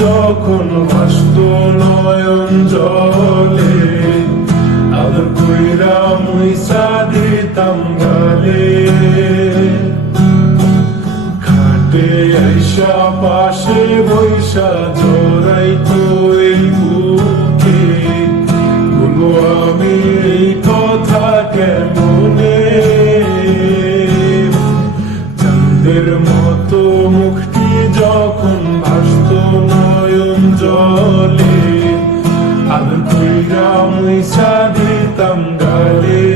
যখন ভাসত নয়ন জলে, আদর কইরা মুইসা দিতাম গালে। খাটে আইসা পাশে বৈশা জড়াইতো এই বুকে, বলবো আমি এই কথা কেমনে। চাঁদের মতো মুখটি যখন ভাসত নয়ন জলে, আদর কইরা মুইসা দিতাম গালে।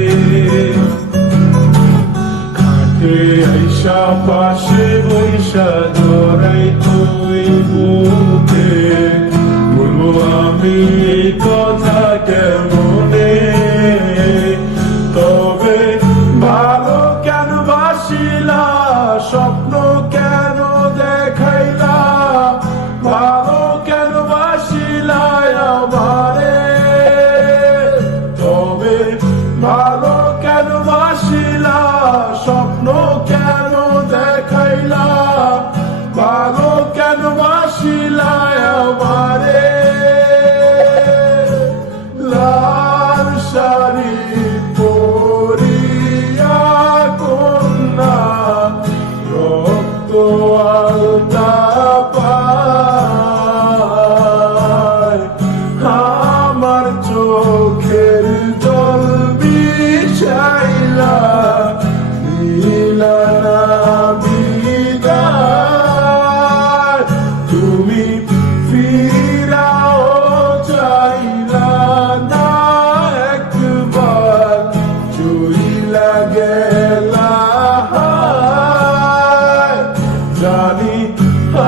খাটে আইসা পাশে বৈশা জড়াইতো এই বুকে, বলবো আমি এই কথা কেমনে। তবে ভালো কেন বাসিলা, স্বপ্ন কেন দেখাইলা, ভালো কেন বাসিলা আমারে। তবে ভালো কেন বাসিলা, স্বপ্ন কেন দেখাইলা, ভালো কেন বাসিলা আমারে। লাল শাড়ি পরিয়া কন্যা, রক্ত আলতা পায়, আমার চোখের জল বিষাইলা দিলা না বিদায়। তুমি ফিরাও চাইলা না একবার, চইলা গেলা। জানি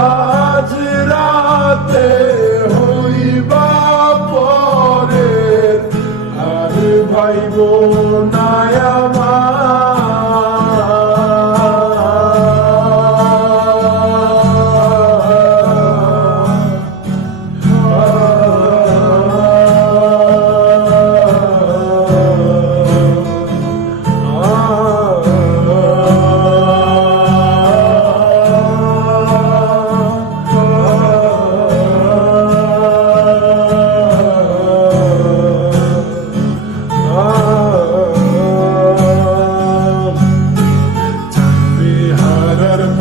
আজ রাতে হইবা পরের, আর ভাইব না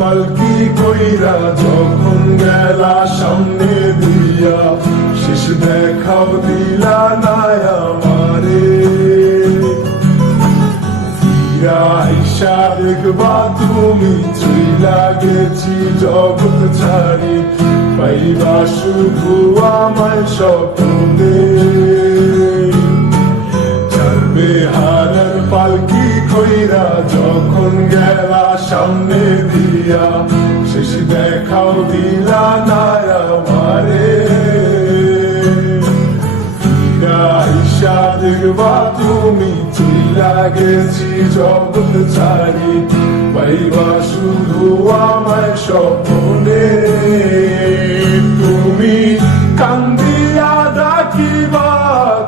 পালকি কইরা যখন গেলা সামনে দিয়া, শেষ দেখাও দিলা না আমারে। ফিরা আইসা দেখবা তুমি চইলা গেছি জগৎ ছাড়ি, পাইবা শুধু আমায় স্বপ্নে। চলবে হারার পালকি কইরা যখন গেলা সামনে দিয়া, শেষ দেখাও দিলা না আমারে। ফিরা আইসা দেখবা তুমি চইলা গেছি জগৎ ছাড়ি, পাইবা শুধু আমায় স্বপ্নে। তুমি কান্দিয়া ডাকিবা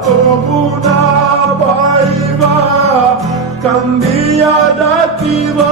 তবু না পাইবা, কান্দিয়া ডাকিবা